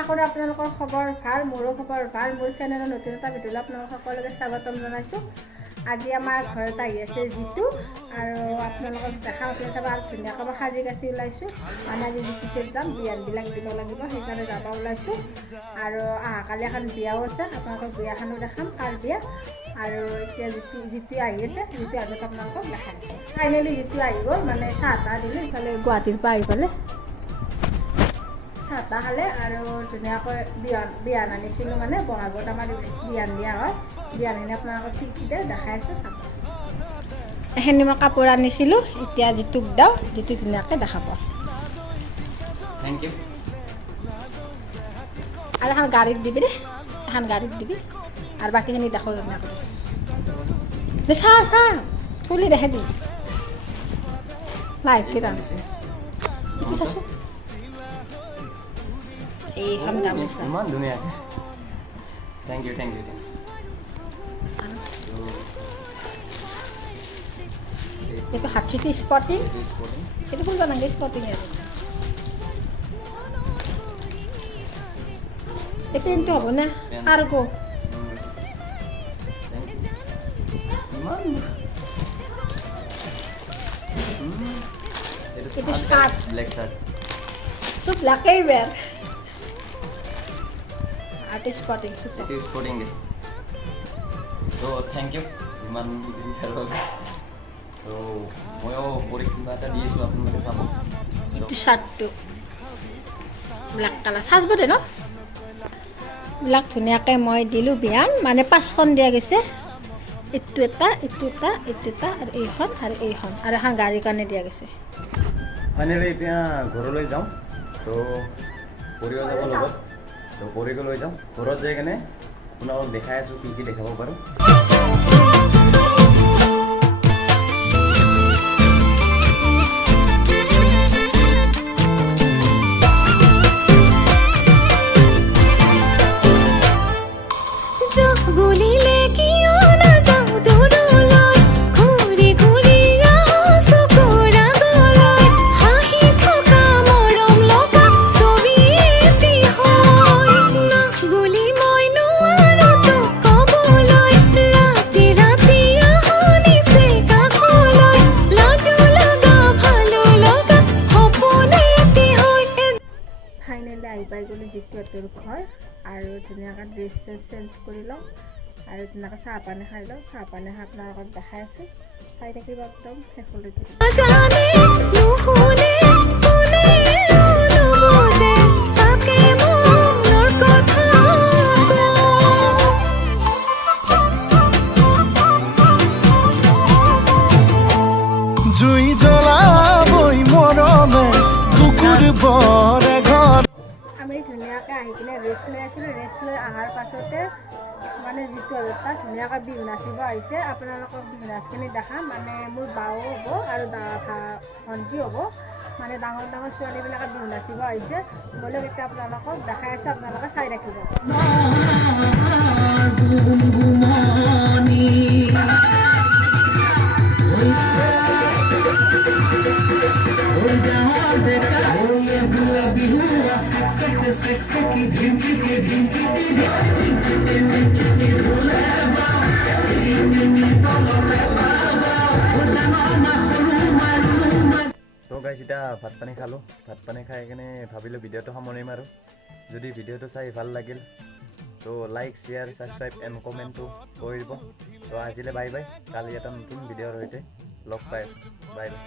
আশা কৰোঁ আপোনালোকৰ খবৰ ভাল, মোৰো খবৰ ভাল। মোৰ চেনেলৰ নতুন এটা ভিডিঅ'লৈ আপোনালোক সকলোকে স্বাগতম জনাইছোঁ। আজি আমাৰ ঘৰত আহি আছে জিতু, আৰু আপোনালোকক দেখাওঁ চাব আৰু ধুনীয়াকৈ মই সাজি কাচি ওলাইছোঁ। মানে আজি জিতুত যাম, বিয়ানবিলাক দিব লাগিব, সেইকাৰণে যাব ওলাইছোঁ। আৰু অহাকালি এখন বিয়াও আছে, আপোনালোকক বিয়াখনো দেখাম, কাৰ বিয়া। আৰু এতিয়া জিতু আহি আছে, জিতু আগত আপোনালোকক দেখাই আছোঁ। ফাইনেলি জিতু আহি গ'ল, মানে চাহ তাহ দিলোঁ, ইফালে গুৱাহাটীৰ পৰা আহি পালে চাহ তাহ খালে। আৰু ধুনীয়াকৈ বিয়ান আনিছিলোঁ, মানে বহাগত আমাৰ বিয়ান দিয়া হয়। বিয়ানখিনি আপোনালোকক ঠিক দেখাই আছোঁ, চাব। এইখিনি মই কাপোৰ আনিছিলোঁ, এতিয়া জিতুক দাওঁ, জিতু ধুনীয়াকৈ দেখাব। Thank you. আৰু এখন গাড়ীত দিবি দেই, এখন গাড়ীত দিবি, আৰু বাকীখিনি দেখো ধুনীয়াকৈ। চাহ চাহ খুলি দেখে দি লাইটকে দাম চাচোন। এইখন গামোচা ইমান ধুনীয়া। Thank you thank you. এইটো হাত চুটি স্পৰ্টিং, এইটো খুলিব নালাগে, স্পৰ্টিং আৰু এই পেণ্টটো হ'ব না কাৰ্গো। এইটো শাৰ্ট, ব্লেক শাৰ্ট, তো ব্লেকেই বেৰ। আৰু স্পৰ্টিং, এইটো স্পৰ্টিং দিছে। তো থেংক ইউ ইমান দিন খেলক। তো ময়ো পৰীক্ষা এটা দি আছোঁ, আপোনালোকে চাব। এইটো চাৰ্টটো ব্লেক কালাৰ চাজব দে ন, বিলাক ধুনীয়াকৈ মই দিলোঁ বিয়ান, মানে 5খন দিয়া গৈছে। এইটো এটা, এইটো এটা, এইটো এটা, আৰু এইখন আৰু এইখন, আৰু এখন গাড়ীৰ কাৰণে দিয়া গৈছে। ফাইনেলি এতিয়া ঘৰলৈ যাওঁ। তো পৰিও যাব লগত, তো পৰিকো লৈ যাওঁ। ঘৰত যাই কেনে আপোনালোকক দেখাই আছোঁ কি কি দেখাব পাৰোঁ। ফাইনেলি আহি পাই গ'লোঁ জিতুহঁতৰ ঘৰ, আৰু ধুনীয়াকৈ ড্ৰেছ চেছ চেঞ্জ কৰি লওঁ, আৰু ধুনীয়াকৈ চাহ পানী খাই লওঁ। চাহ পানী খাই আপোনালোকক দেখাই আছোঁ, খাই থাকিব একদম শেষলৈকে। জুই জ্বলাবই মৰমে কুকুৰ বৰে ঘৰ। আমি ধুনীয়াকৈ আহি কিনে ৰেষ্ট লৈ আছিলোঁ। ৰেষ্ট লৈ অহাৰ পাছতে মানে যিটো আৰু তাত ধুনীয়াকৈ বিহু নাচিব আহিছে। আপোনালোকক বিহু নাচখিনি দেখাম, মানে মোৰ বাও হ'ব আৰু ভণ্টি হ'ব, মানে ডাঙৰ ডাঙৰ ছোৱালীবিলাকে বিহু নাচিব আহিছে। বোলে এতিয়া আপোনালোকক দেখাই আছোঁ, আপোনালোকে চাই ৰাখিব। তো গাইজ এতিয়া ভাত পানী খালোঁ। ভাত পানী খাই কিনে ভাবিলোঁ ভিডিঅ'টো সামৰি মাৰোঁ। যদি ভিডিঅ'টো চাই ভাল লাগিল তো লাইক শ্বেয়াৰ ছাবস্ক্ৰাইব এণ্ড কমেণ্টটো কৰি দিব। তো আজিলৈ বাই বাই, কালি এটা নতুন ভিডিঅ'ৰ সৈতে লগ পাই আছোঁ। Bye bye.